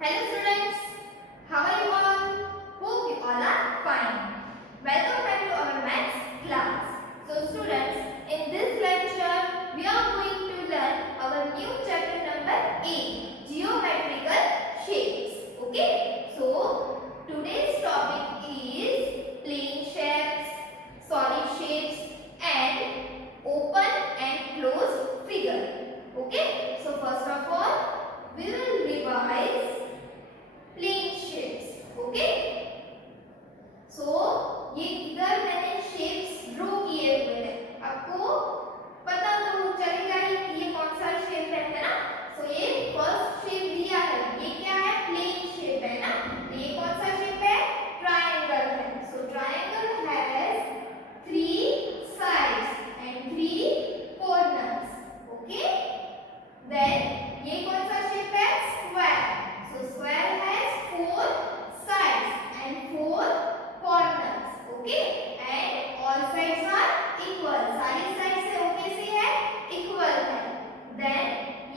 Hello students, how are you all? Hope you all are fine. Welcome back to our maths class. So students, in this lecture we are going to learn our new chapter number 8, geometrical shapes. Okay? So today's topic is plane shapes, solid shapes and open and closed figure. Okay? So first of all, we will revise plane shapes. Okay, so ये इधर मैंने shapes draw किए हुए हैं. आपको पता तो चलेगा ही कि ये कौन सा शेप है ना. सो ये फर्स्ट शेप दिया है, ये क्या है? प्लेन शेप है ना. ये कौन सा शेप है? ट्रायंगल है. So triangle has 3 sides and 3 corners. Okay, then ये कौन सा शेप है? Square. So square has 4 sides and 4 corners. Okay, and all sides are equal. सारी sides से कैसी है? Equal है. Then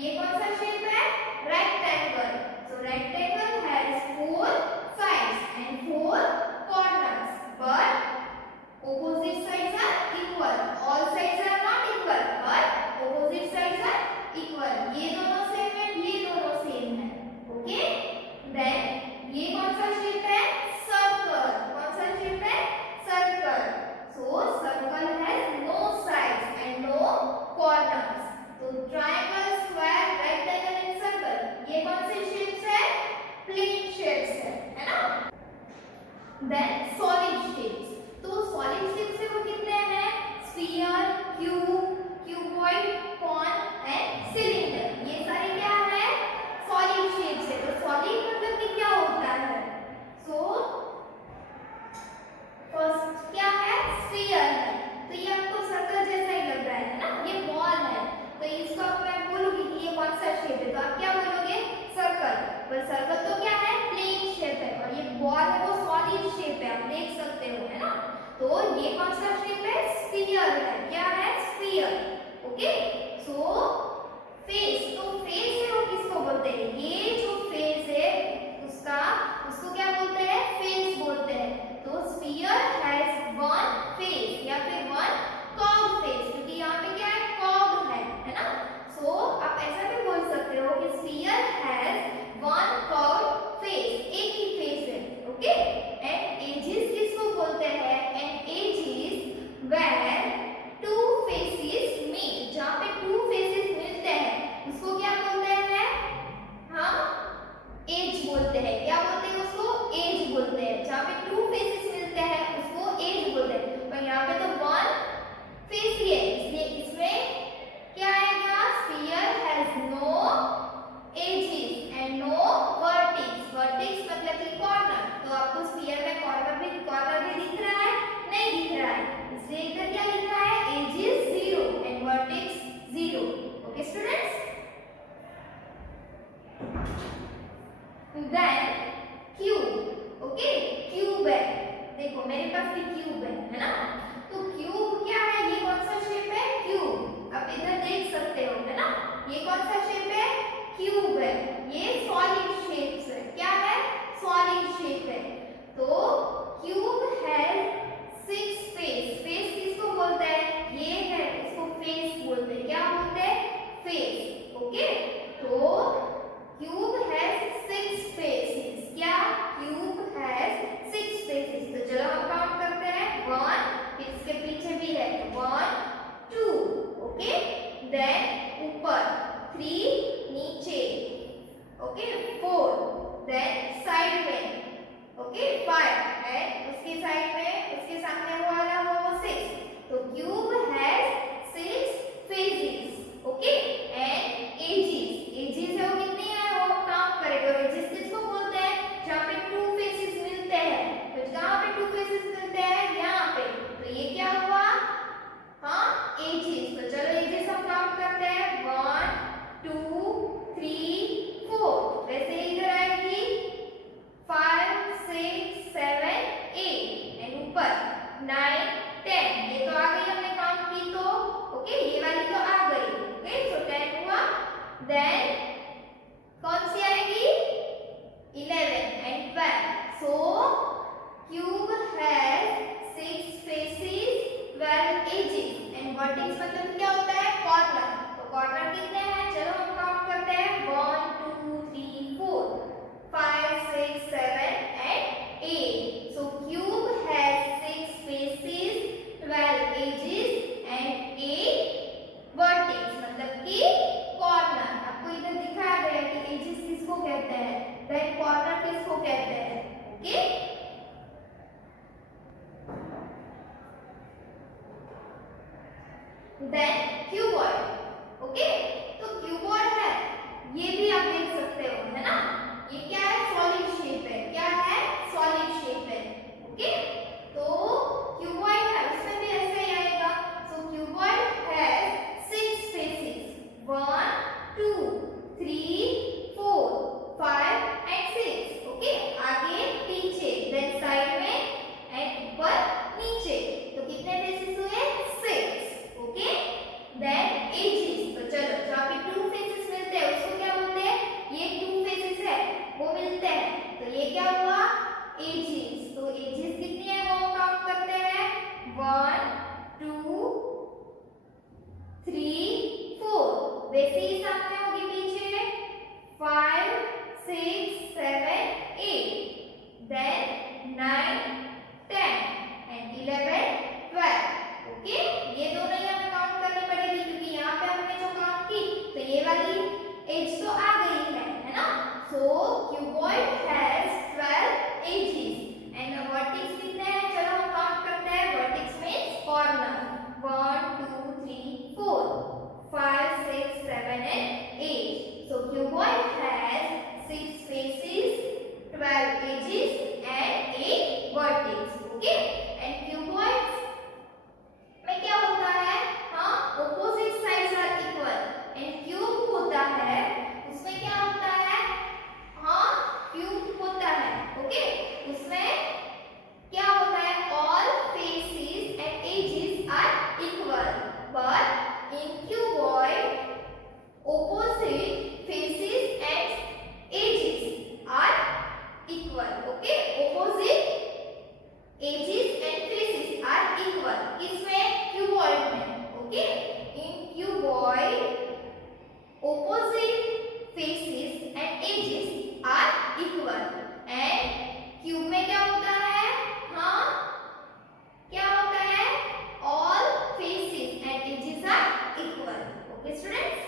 ये कौन सा shape है? Rectangle. So rectangle has 4 sides and 4 corners, but opposite sides are equal. All sides are not equal, but opposite sides are equal. ये दोनों same है, ये दोनों same है. ओके, देन ये कौन सा शेप है? सर्कल. कौन सा शेप है? Circle. So circle has no sides and no corners. तो triangle, square, rectangle and circle ये कौन से शेप्स है? प्लेन शेप्स है ना. Then solid shapes. तो सॉलिड शेप्स से वो कितने हैं? Sphere, cube, cuboid, cone and cylinder. ये सारे क्या है? सॉलिड शेप्स है. तो सॉलिड मतलब कि क्या होता है? सो फर्स्ट क्या है? स्फीयर है. तो ये आपको सर्कल जैसा ही लग रहा है ना. ये बॉल है. तो इसको अब मैं बोलूंगी कि ये कौन सा शेप है, तो आप क्या बोलोगे? सर्कल. पर सर्कल तो क्या है? प्लेन शेप है. और ये बॉल है वो सॉलिड शेप है, आप देख सकते हो, है ना. तो ये कौन सा शेप है? स्फीयर है. क्या है? स्फीयर. ओके, सो फेस. तो फेस है वो किसको बोलते हैं? ये जो फेस है उसको क्या बोलते हैं? फेस बोलते हैं. तो स्फीयर हैज वन फेस या फिर वन कर्व फेस, क्योंकि यहाँ पे क्या है? कर्व है ना. सो आप ऐसा भी बोल सकते हो कि sphere has one curve face. एक ही फेस है. ओके, एंड एजेस किसको बोलते हैं? And edge is where two faces meet. जहाँ पे टू फेसेस मिलते हैं उसको क्या बोलते हैं? हम एज बोलते हैं. क्या बोलते हैं उसको? एज बोलते हैं. जहाँ पे टू फेसेस मिलते हैं उसको एज बोलते हैं. पर यहाँ पे तो वन फेस ही है, इसलिए इसमें क्या आएगा? Sphere has no edges and no vertex. Vertex मतलब कि कॉर्नर. तो आपको स्फीयर में कॉर्नर भी दिख रहा है? नहीं दिख रहा है. इसलिए इधर क्या लिखा है? Edges 0 and vertex 0. Okay students, then cube. Okay, cube है. देखो मेरे पास भी क्यूब है ना. तो क्यूब क्या है? ये कौन सा शेप है? क्यूब. आप इधर देख सकते हो, है ना. ये कौन सा शेप है? क्यूब है. ये सॉलिड शेप्स है. क्या है? सॉलिड शेप है. तो क्यूब हैज 6 फेस. फेस किसको बोलते हैं? ये है, इसको फेस बोलते हैं. क्या बोलते हैं? फेस. ओके, तो क्यूब हैज 6 faces. क्या? Cube has 6 faces. तो चलो हम काउंट करते हैं. 1 6, 7, 8. Then 9, 10 and 11, 12. ओके, ये दोनों ही हमें काउंट करनी पड़ेगी क्योंकि यहाँ पे हमने जो काउंट की तो ये वाली एज तो आ गई है ना? So cuboid has 12 edges and the vertex कितने हैं? चलो हम काउंट करते हैं. Vertex means corner. 1, 2, 3, 4, 5, 6, 7 and 8. So cuboid has 6 faces, 12 edges and 8 vertex. Okay? And cuboids में क्या होता है? हाँ, opposite sides are equal. And cube होता है, उसमें क्या होता है? हाँ, cube होता है. Okay? उसमें क्या होता है? All faces and edges are equal. But in cuboid, opposite faces and edges are equal. Okay? Opposite edges and faces are equal. किसमें? Cuboid में. Okay? In cuboid, opposite faces and edges are equal. And cube में क्या होता है? हाँ, क्या होता है? All faces and edges are equal. Okay, students?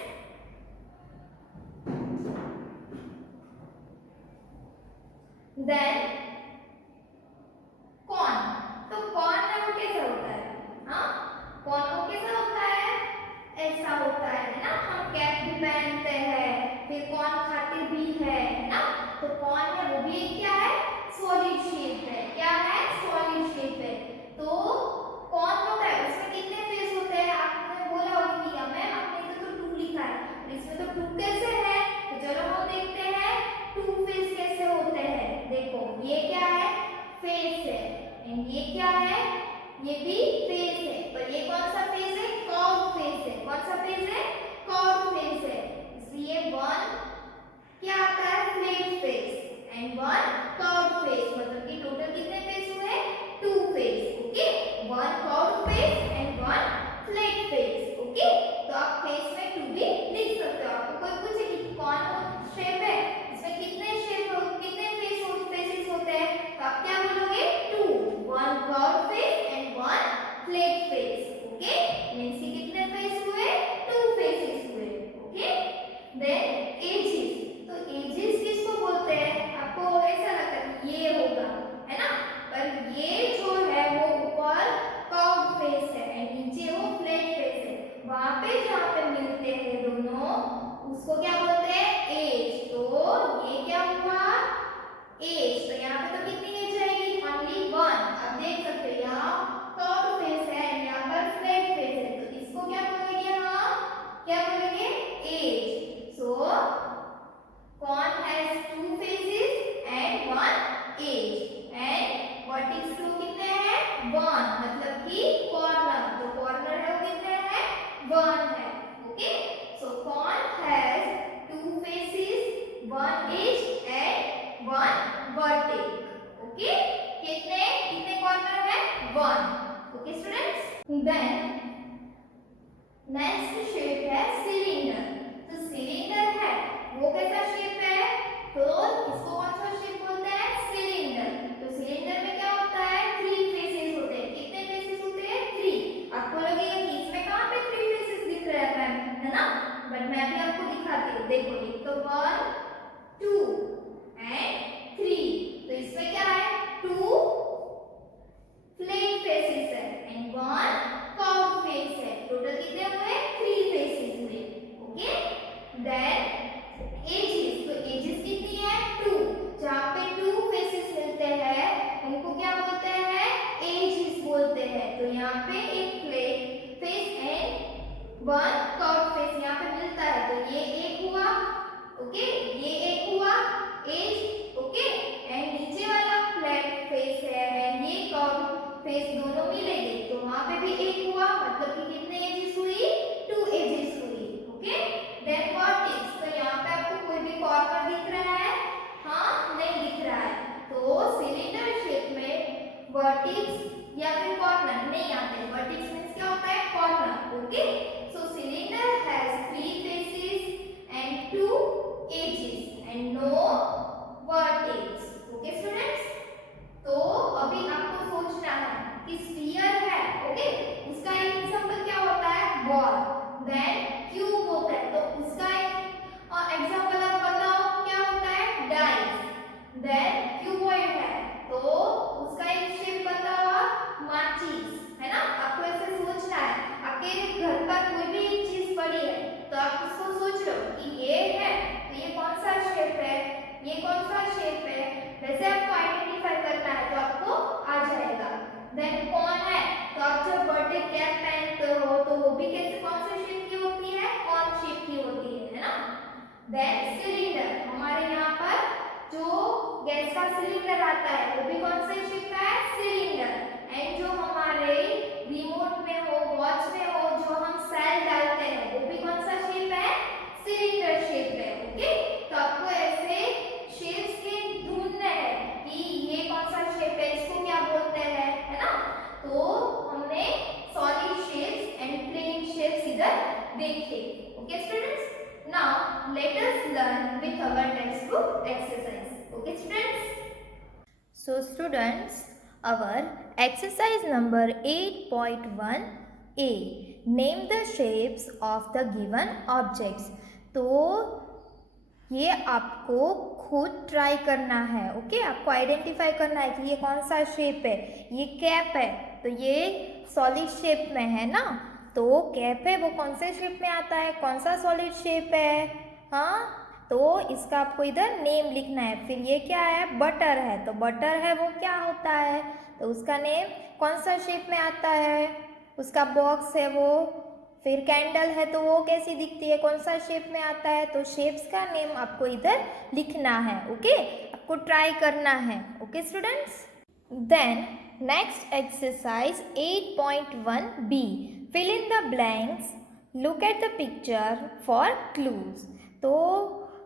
Then कौन? तो कौन है वो कैसा होता है? हाँ, कौन वो कैसा होता है? ऐसा होता है ना? हम कैप भी पहनते हैं, फिर कौन खाते भी है ना? तो कौन है वो भी क्या है? सॉलिड शेप है. क्या है? सॉलिड शेप है. तो कौन होता है? उसमें कितने फेस होते हैं? आपने बोला होगा कि मैम आपने तो 2 लिखा है, इसमें तो 2 कैसे है? तो चलो हम देखते हैं 2 फेस कैसे होते हैं. देखो, ये क्या है? फेस है. एंड ये क्या है? ये भी फेस है. पर ये कौन सा फेस है? कर्व फेस है. कौन सा फेस है? कर्व फेस है. इसलिए 1 क्या आता है? Flat face and 1 curve face. मतलब कि टोटल कितने फेस हुए? 2 face. Okay, 1 curve face and 1 flat face. Okay, तो आप फेस में 2 भी लिख सकते हो. आपको कोई पूछे कि कौन शेप है, इसमें कितने शेप कितने फेसेस होते हैं, तो आप क्या बोलोगे? 2. 1 curve face and 1 flat face. Okay, means कि कितने फेस हुए? 2 फेसेस हुए. Okay, then edges. तो एजेस किसको बोलते हैं? आपको ऐसा लगता है कि ये होगा, है ना? पर ये जो है वो ऊपर कर्व फेस है एंड नीचे वो फ्लैट फेस है. वहां पे जहां पे मिलते हैं दोनों, उसको क्या बोलते हैं? एज. तो ये क्या हुआ? एज. तो यहाँ पे तो कितनी एज आएगी? ओनली 1. आप देख सकते हो यहाँ कर्व फेस है, यहाँ पर फ्लैट फेस है. तो इसको क्या बोलेंगे? हम क्या बोलेंगे? Edge. So cone has 2 faces and 1 edge. And vertex फ्लो कितने हैं? 1. मतलब कि कॉर्नर, जो कॉर्नर है वो कितने हैं? 1 है. Okay, so cone has 2 faces, 1 edge and 1 vertex. Okay, कितने कितने कॉर्नर है? 1. Okay students, then next shape है सिलेंडर. तो सिलेंडर है वो कैसा शेप है? तो इसको कौन सा शेप बोलते हैं? सिलेंडर. तो सिलेंडर में क्या होता है? 3 फेसेस होते हैं. कितने फेसेस होते हैं? 3. आपको लगेगा कि इसमें कहां पे 3 फेसेस दिख रहे हैं मैम, है ना? बट मैं अभी आपको दिखाती हूँ. देखो, एक तो 1, 2 एंड 3. तो इसमें क्या है? 2 फ्लैट फेसेस है एंड 1 कर्व फेस है. टोटल कितने हुए? 3 फेसेस हुए. Okay, then edges. तो एजेस कितनी है? 2. जहां पे 2 फेसेस मिलते हैं उनको क्या बोलते हैं? एजेस बोलते हैं. तो यहाँ पे एक flat face and 1 curve face यहाँ पे मिलता है. तो ये एक हुआ. ओके, ये एक हुआ एज. ओके, एंड नीचे वाला फ्लैट फेस है एंड ये कर्व फेस दोनों मिलेंगे. तो वहां पे भी एक हुआ. मतलब कि कितने एजेस हुई? 2 एजेस हुई. Okay, then vertex. तो यहाँ पे आपको कोई भी कॉर्नर दिख रहा है? हाँ, नहीं दिख रहा है. तो सिलेंडर शेप में वर्टेक्स या फिर कॉर्नर नहीं आते. वर्टेक्स मींस क्या होता है? Corner. Okay, so cylinder has 3 faces and 2 edges and no vertex. Okay students, तो अभी आपको सोचना है कि स्फीयर है, ओके, उसका एक एग्जांपल क्या होता है, बॉल, देन क्यूब होता है, तो उसका एक एग्जांपल आप बताओ क्या होता है, डाइस, देन क्यूबॉइड है तो उसका एक शेप बताओ आप, माचिस, है ना। आपको ऐसे सोचना है, आपके घर पर कोई भी एक चीज पड़ी है तो आप उसको सोच लो कि ये है तो ये कौन सा शेप है, ये कौन सा शेप है, वैसे आपको आइडेंटिफाई करना है तो आपको आ जाएगा। देन कौन है, तो आप जब बर्थडे कैप पहनते हो तो वो भी कैसे कौन से शेप की होती है, कौन शेप की होती है ना। देन सिलेंडर, हमारे यहाँ पर जो गैस का सिलेंडर आता है वो भी कौन से शेप का है, सिलेंडर। एंड जो हमारे रिमोट में हो, वॉच में हो, जो हम सेल डालते हैं वो भी कौन सा शेप है, सिलेंडर शेप है। ओके, तो आपको ऐसे शेप्स के ढूंढने हैं कि ये कौन सा शेप है, इसको क्या बोलते हैं, है ना। तो हमने solid shapes and plane shapes इधर देखे। Okay students, now let us learn with our textbook exercise. Okay students, so students, our exercise number 8.1a, name the shapes of the given objects. तो ये आपको खुद ट्राई करना है। Okay, आपको identify करना है कि ये कौन सा शेप है, ये कैप है तो ये सॉलिड शेप में है ना, तो कैप है वो कौन से शेप में आता है, कौन सा सॉलिड शेप है, हाँ, तो इसका आपको इधर नेम लिखना है। फिर ये क्या है, बटर है, तो बटर है वो क्या होता है, तो उसका नेम कौन सा शेप में आता है, उसका बॉक्स है वो। फिर कैंडल है तो वो कैसी दिखती है, कौन सा शेप में आता है, तो शेप्स का नेम आपको इधर लिखना है। ओके, आपको ट्राई करना है। Okay students, then next exercise 8.1b, fill in the blanks, look at the picture for clues। तो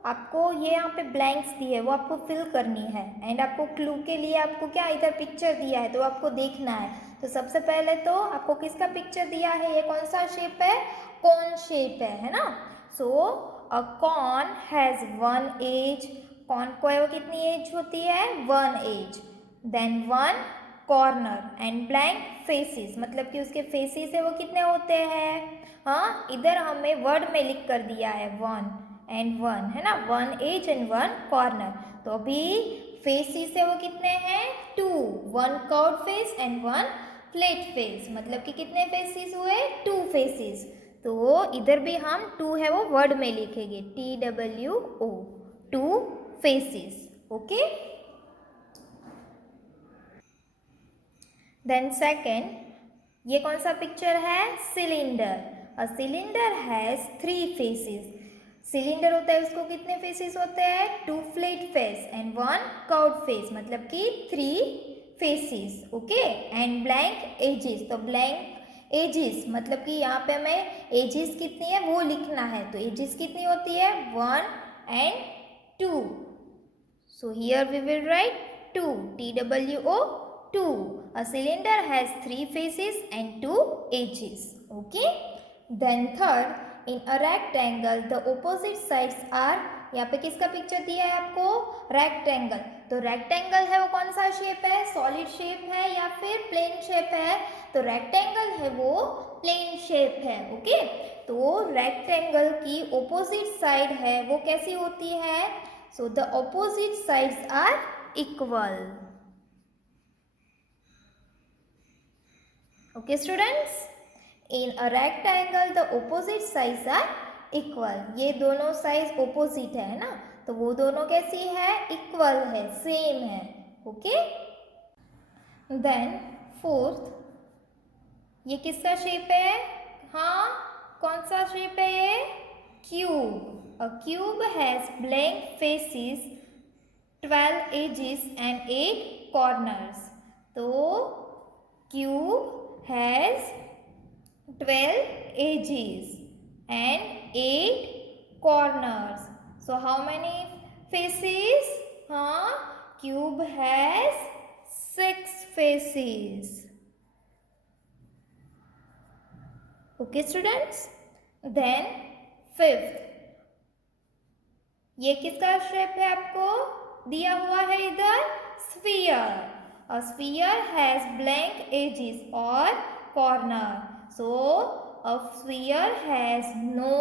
आपको ये यहाँ पे ब्लैंक्स दी है वो आपको फिल करनी है, एंड आपको क्लू के लिए आपको क्या इधर पिक्चर दिया है तो आपको देखना है। तो सबसे पहले तो आपको किसका पिक्चर दिया है, ये कौन सा शेप है, कॉर्न शेप है ना। So a cone has 1 edge, cone को वो कितनी एज होती है, 1 edge, then 1 corner and blank faces, मतलब कि उसके फेसेस है वो कितने होते हैं, हाँ, इधर हमें वर्ड में लिख कर दिया है 1 एंड 1, है ना, 1 एज एंड 1 कॉर्नर। तो अभी फेसेस है वो कितने हैं, 2, 1 curve face and 1 flat face, मतलब कि कितने फेसेस हुए, 2 फेसेस। तो इधर भी हम 2 है वो वर्ड में लिखेंगे, TWO, 2 faces. Okay, then second, ये कौन सा पिक्चर है, cylinder. A cylinder has 3 faces, cylinder होता है उसको कितने फेसेस होते हैं, 2 flat face and 1 curved face, मतलब कि 3 faces. Okay, and blank edges, तो ब्लैंक एजेस मतलब कि यहाँ पे हमें एजेस कितनी है वो लिखना है, तो एजेस कितनी होती है, 1 and 2। So here we will write 2, TWO, 2. A cylinder has 3 faces and 2 edges. Okay. Then third, in a rectangle the opposite sides are, यहाँ पे किसका पिक्चर दिया है आपको, रेक्टेंगल। तो रेक्टेंगल है वो कौन सा शेप है, सॉलिड शेप है या फिर प्लेन शेप है, तो रेक्टेंगल है वो प्लेन शेप है। ओके, तो रेक्टेंगल की ऑपोजिट साइड है वो कैसी होती है, so the opposite sides are equal. Okay students, in a rectangle the opposite sides are equal, ये दोनों साइज opposite है ना, तो वो दोनों कैसी है, equal है, सेम है। ओके, देन फोर्थ, ये किसका शेप है, हाँ, कौन सा शेप है ये, cube. A cube has blank faces, 12 edges and 8 corners। तो cube has 12 edges and 8 corners. So how many faces? Cube has 6 faces. Okay students? Then fifth, ये किसका शेप है आपको, दिया हुआ है इधर sphere. A sphere has blank edges or corner. So a sphere has no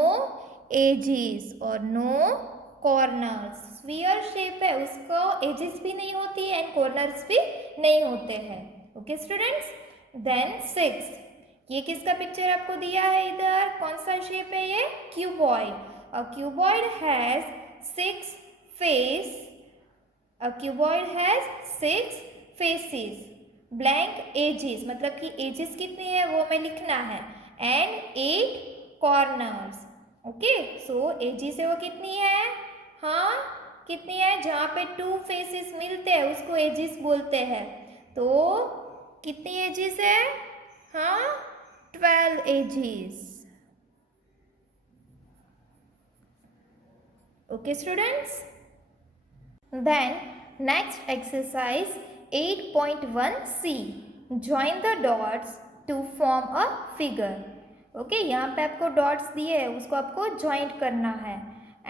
edges or no corners. Sphere shape है, उसको edges भी नहीं होती है and corners भी नहीं होते हैं. Okay students? Then 6. ये किसका पिक्चर आपको दिया है इधर? कौन सा शेप है ये? Cuboid. A cuboid has 6 face. A cuboid has 6 faces. Blank edges मतलब कि edges कितनी है वो हमें लिखना है and 8 corners. Okay so edges है वो कितनी है? हाँ कितनी है? जहाँ पे 2 faces मिलते हैं उसको edges बोलते हैं. तो कितनी edges है? हाँ 12 edges. Okay students? Then next exercise 8.1c. Join the dots to form a figure. Okay, यहाँ पे आपको dots दिए हैं उसको आपको joint करना है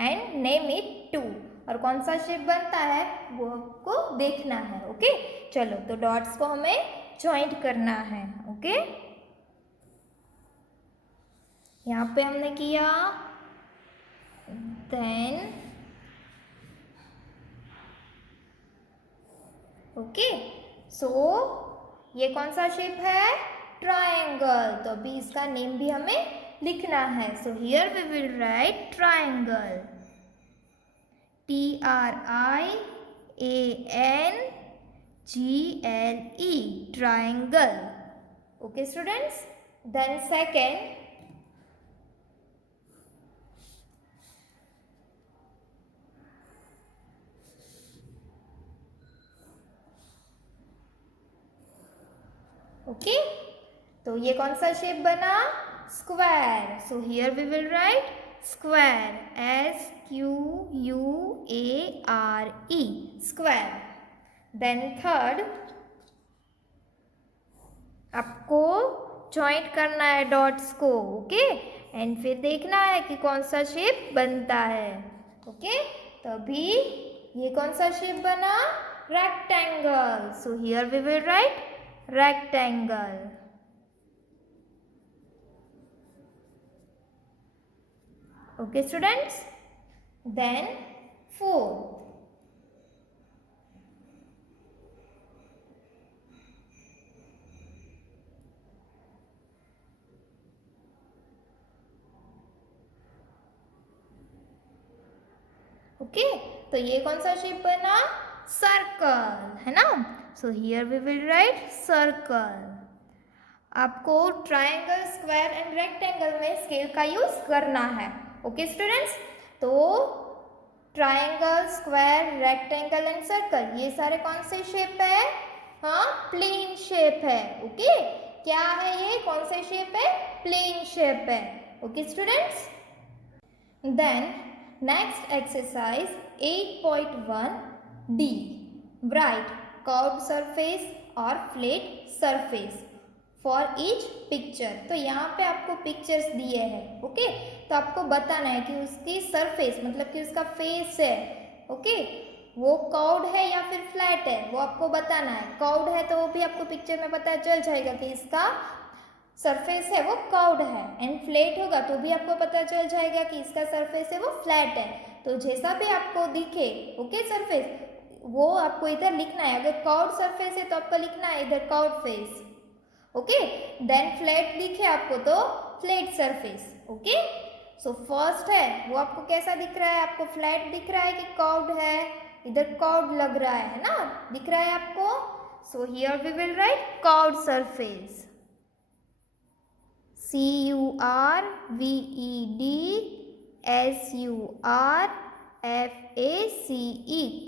and name it 2. और कौन सा शेप बनता है वो आपको देखना है. ओके चलो तो dots को हमें joint करना है. ओके यहाँ पे हमने किया. Then ओके सो ये कौन सा शेप है? ट्रायंगल. तो अभी इसका नेम भी हमें लिखना है. So here we will write triangle. TRIANGLE triangle. Okay students. Then second okay तो ये कौन सा शेप बना? Square. So here we will write square. SQUARE square. Then third आपको जॉइंट करना है डॉट्स को. ओके एंड फिर देखना है कि कौन सा शेप बनता है. ओके तो अभी ये कौन सा शेप बना? Rectangle. So here we will write rectangle. Okay students. Then 4. Okay तो ये कौन सा शेप बना? सर्कल है ना. So here we will write circle. आपको ट्रायंगल, स्क्वायर एंड रेक्टेंगल में स्केल का यूज करना है. Okay students. तो triangle, square, rectangle and circle ये सारे कौन से शेप है? हाँ प्लेन शेप है. ओके क्या है ये? कौन से शेप है? प्लेन शेप है. Okay students. Then next exercise 8.1d. write curved surface or flat surface for each picture. तो यहाँ पे आपको पिक्चर्स दिए हैं. ओके तो आपको बताना है कि उसकी सरफेस मतलब कि उसका फेस है ओके वो कर्व्ड है या फिर फ्लैट है वो आपको बताना है. कर्व्ड है तो वो भी आपको पिक्चर में पता चल जाएगा कि इसका सरफेस है वो कर्व्ड है एंड फ्लैट होगा तो भी आपको पता चल जाएगा कि इसका सरफेस है वो फ्लैट है. तो जैसा भी आपको दिखे ओके सरफेस वो आपको इधर लिखना है. अगर कर्व्ड सरफेस है तो आपको लिखना है इधर curved face. Okay then flat दिखे आपको तो flat surface. Okay so first है वो आपको कैसा दिख रहा है? आपको फ्लैट दिख रहा है कि कर्व्ड है? इधर कर्व्ड लग रहा है ना. दिख रहा है आपको. So here we will write curved surface. CURVEDSURFACE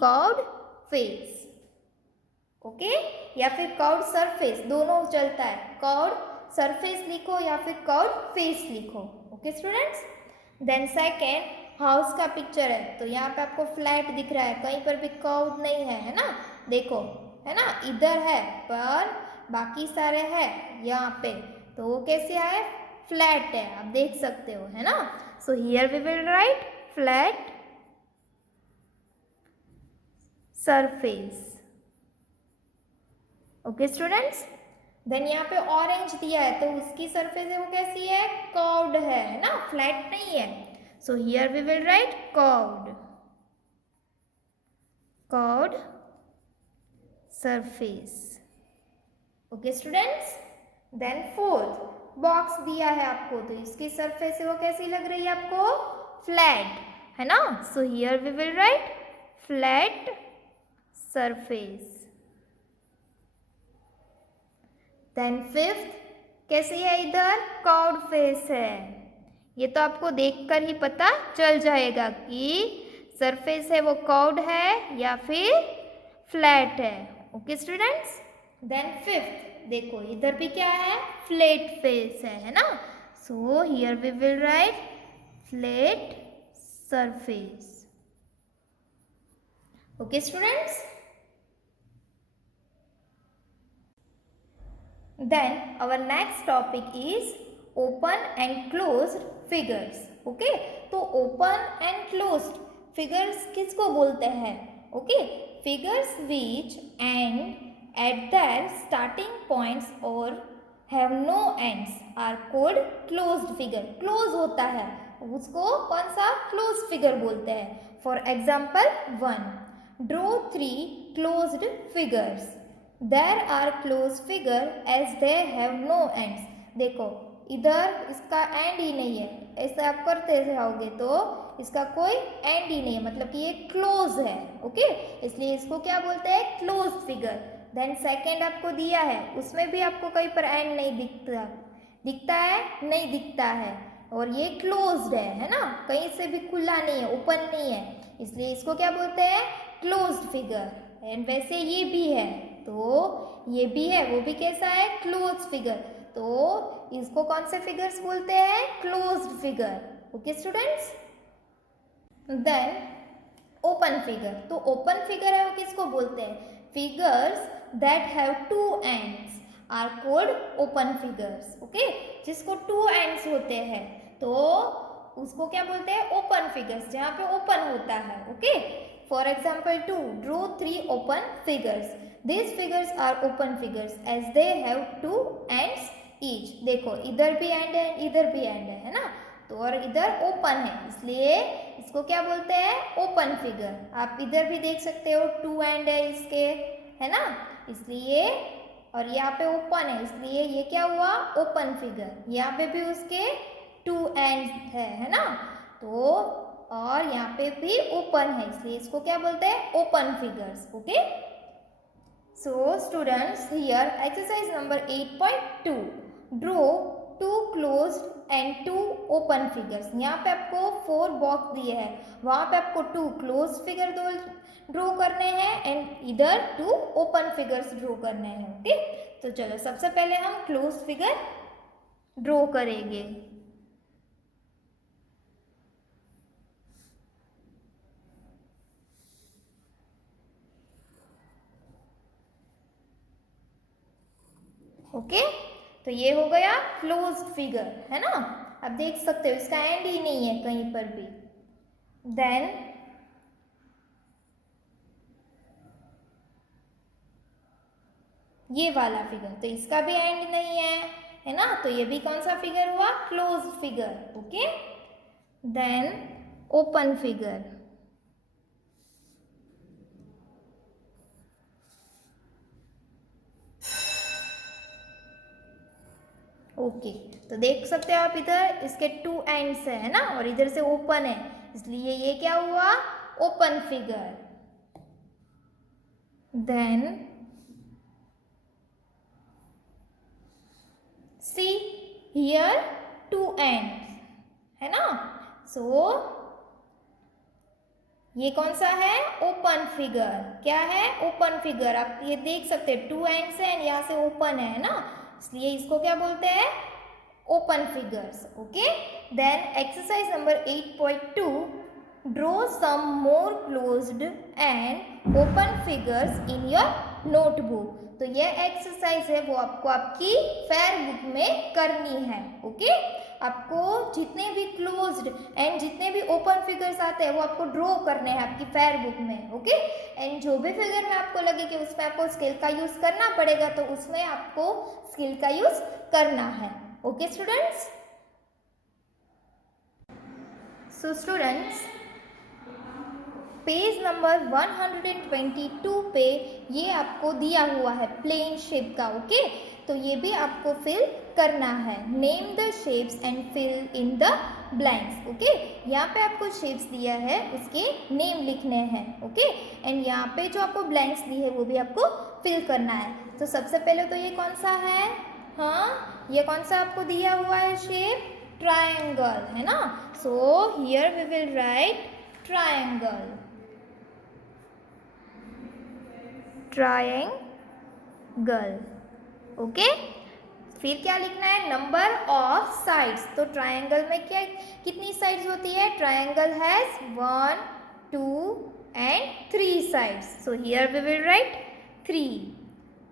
curved face. Okay या फिर कर्व्ड सरफेस दोनों चलता है. कर्व्ड सरफेस लिखो या फिर कर्व्ड फेस लिखो. Okay students. Then second house का पिक्चर है तो यहाँ पे आपको फ्लैट दिख रहा है कहीं पर भी कर्व्ड नहीं है ना. देखो है ना इधर है पर बाकी सारे है यहाँ पे तो वो कैसे है? फ्लैट है. आप देख सकते हो है ना. So here we will write flat. Surface. Okay students, then यहाँ पे ऑरेंज दिया है तो उसकी सरफेस है वो कैसी है, कर्व्ड है ना, फ्लैट नहीं है। So here we will write curved, curved surface. Okay students, then fourth box दिया है आपको तो इसकी सरफेस है वो कैसी लग रही है आपको, फ्लैट है ना। So here we will write flat surface. Then fifth कैसी है, इधर कर्व्ड फेस है। ये तो आपको देखकर ही पता चल जाएगा कि सरफेस है वो कर्व्ड है या फिर फ्लैट है। ओके स्टूडेंट्स, देन फिफ्थ देखो इधर भी क्या है, फ्लैट फेस है ना। So here we will write flat surface. Okay students, then our next topic is open and closed figures. okay, तो open and closed figures किसको बोलते हैं, okay, figures which end at their starting points or have no ends are called closed figure. close होता है उसको कौन सा, closed figure बोलते हैं। for example 1, draw 3 closed figures. There are closed figure as they have no ends. देखो इधर इसका एंड ही नहीं है, ऐसे आप करते जाओगे तो इसका कोई एंड ही नहीं है, मतलब कि ये क्लोज है। ओके, इसलिए इसको क्या बोलते हैं, क्लोज फिगर। देन सेकंड आपको दिया है उसमें भी आपको कहीं पर एंड नहीं दिखता, दिखता है नहीं दिखता है, और ये क्लोज्ड है ना, कहीं से भी खुला नहीं है, ओपन नहीं है, इसलिए इसको क्या बोलते हैं, क्लोज्ड फिगर। एंड वैसे ये भी है तो ये भी है, वो भी कैसा है, क्लोज फिगर, तो इसको कौन से फिगर्स बोलते हैं, closed figure. Okay students, then open figure, तो ओपन फिगर है वो किसको बोलते हैं, figures that have 2 ends are called open figures. Okay, जिसको 2 एंड्स होते हैं तो उसको क्या बोलते हैं, ओपन फिगर्स, जहाँ पे ओपन होता है। Okay, for example 2, draw 3 open figures. These figures are open figures as they have 2 ends each. देखो इधर भी एंड है, इधर भी एंड है ना, तो और इधर ओपन है, इसलिए इसको क्या बोलते हैं, ओपन फिगर। आप इधर भी देख सकते हो 2 एंड है इसके, है ना, इसलिए, और यहाँ पे ओपन है इसलिए ये क्या हुआ, ओपन फिगर। यहाँ पे भी उसके 2 एंड है ना, तो और यहाँ पे भी ओपन है, इसलिए इसको क्या बोलते हैं, open figures. Okay, so students, here exercise number 8.2, draw 2 closed and 2 open figures. यहाँ पे आपको 4 बॉक्स दिए हैं, वहाँ पे आपको 2 क्लोज फिगर ड्रॉ करने हैं एंड इधर 2 ओपन फिगर्स ड्रॉ करने हैं। ओके, तो चलो सबसे पहले हम क्लोज फिगर ड्रॉ करेंगे। ओके, तो ये हो गया क्लोज्ड फिगर, है ना, आप देख सकते हो इसका एंड ही नहीं है कहीं पर भी। देन ये वाला फिगर, तो इसका भी एंड नहीं है ना, तो ये भी कौन सा फिगर हुआ, closed figure. Okay, then open figure, okay, तो देख सकते हो आप इधर इसके 2 एंड्स है ना, और इधर से ओपन है, इसलिए ये क्या हुआ, open figure. Then see here 2 ends है ना, सो ये कौन सा है, ओपन फिगर। क्या है, ओपन फिगर, आप ये देख सकते हैं 2 एंड्स है, यहाँ से ओपन है ना, इसलिए इसको क्या बोलते हैं, open figures. Okay, then exercise number 8.2, draw some more closed and open figures in your notebook. तो ये एक्सरसाइज है वो आपको आपकी फेयर बुक में करनी है। ओके, आपको जितने भी क्लोज्ड एंड जितने भी ओपन फिगर्स आते हैं वो आपको ड्रॉ करने हैं आपकी फेयर बुक में, ओके। एंड जो भी फिगर में आपको लगे कि उसमें आपको स्केल का यूज़ करना पड़ेगा तो उसमें आपको स्केल का यूज़ करना है, okay students. So students, page number 122 पे ये आपको दिया हुआ है प्लेन शेप का, ओके। तो ये भी आपको फिल करना है। Name the shapes and fill in the blanks, okay. यहाँ पे आपको शेप्स दिया है, उसके नेम लिखने हैं, ओके। एंड यहाँ पे जो आपको ब्लैंक्स दी है वो भी आपको फिल करना है। तो सबसे पहले तो ये कौन सा है, हाँ ये कौन सा आपको दिया हुआ है शेप, ट्रायंगल, है ना। So here we will write triangle, triangle, okay. फिर क्या लिखना है, नंबर ऑफ साइड्स। तो ट्रायंगल में क्या कितनी साइड्स होती है, triangle has 1 2 and 3 sides. So here we will write 3।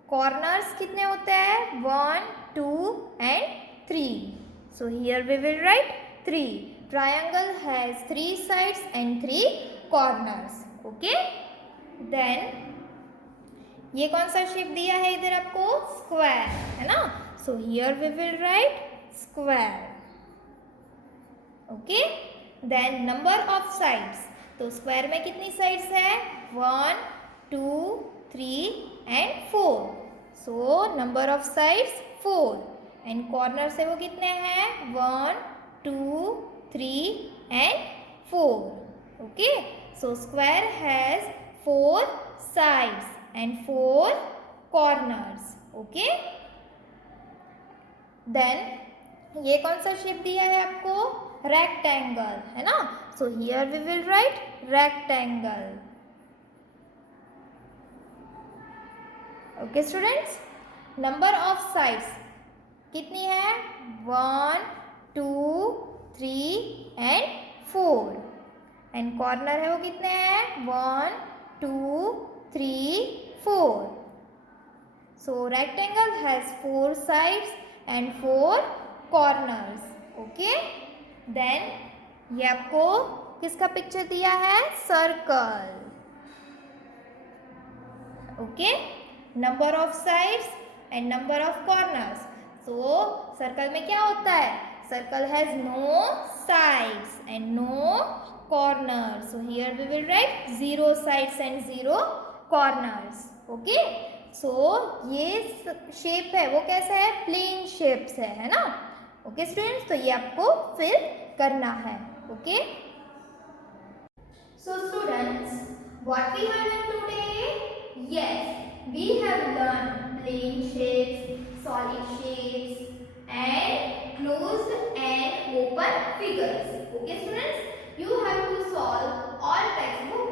Corners कितने होते हैं, 1 2 and 3। So here we will write 3। Triangle has 3 sides and 3 corners, okay. Then ये कौन सा शेप दिया है इधर आपको, स्क्वायर, है ना। So here we will write square, okay. Then number of sides, तो स्क्वायर में कितनी साइड्स है, 1 2 3 and 4। So number of sides 4 and corner से वो कितने हैं, 1 2 3 and 4, okay. So square has 4 sides and 4 corners, okay. Then ये कौन सा शेप दिया है आपको, रेक्टेंगल, है ना। So here we will write rectangle, okay students. Number of sides कितनी है, 1 2 3 एंड 4 एंड कॉर्नर है वो कितने हैं, 1 2 3 4। So rectangle has 4 sides and 4 corners, okay. Then ये आपको किसका पिक्चर दिया है, circle, okay. Number of sides and number of corners. So circle में क्या होता है, circle has no sides and no corners. So here we will write 0 sides and 0 corners, okay. So ये शेप है वो कैसा है, प्लेन शेप्स है ना, ओके स्टूडेंट्स। तो ये आपको फिल करना है, okay. So students, what we have done today, yes, we have learned plane shapes, solid shapes and closed and open figures, okay students. You have to solve all textbook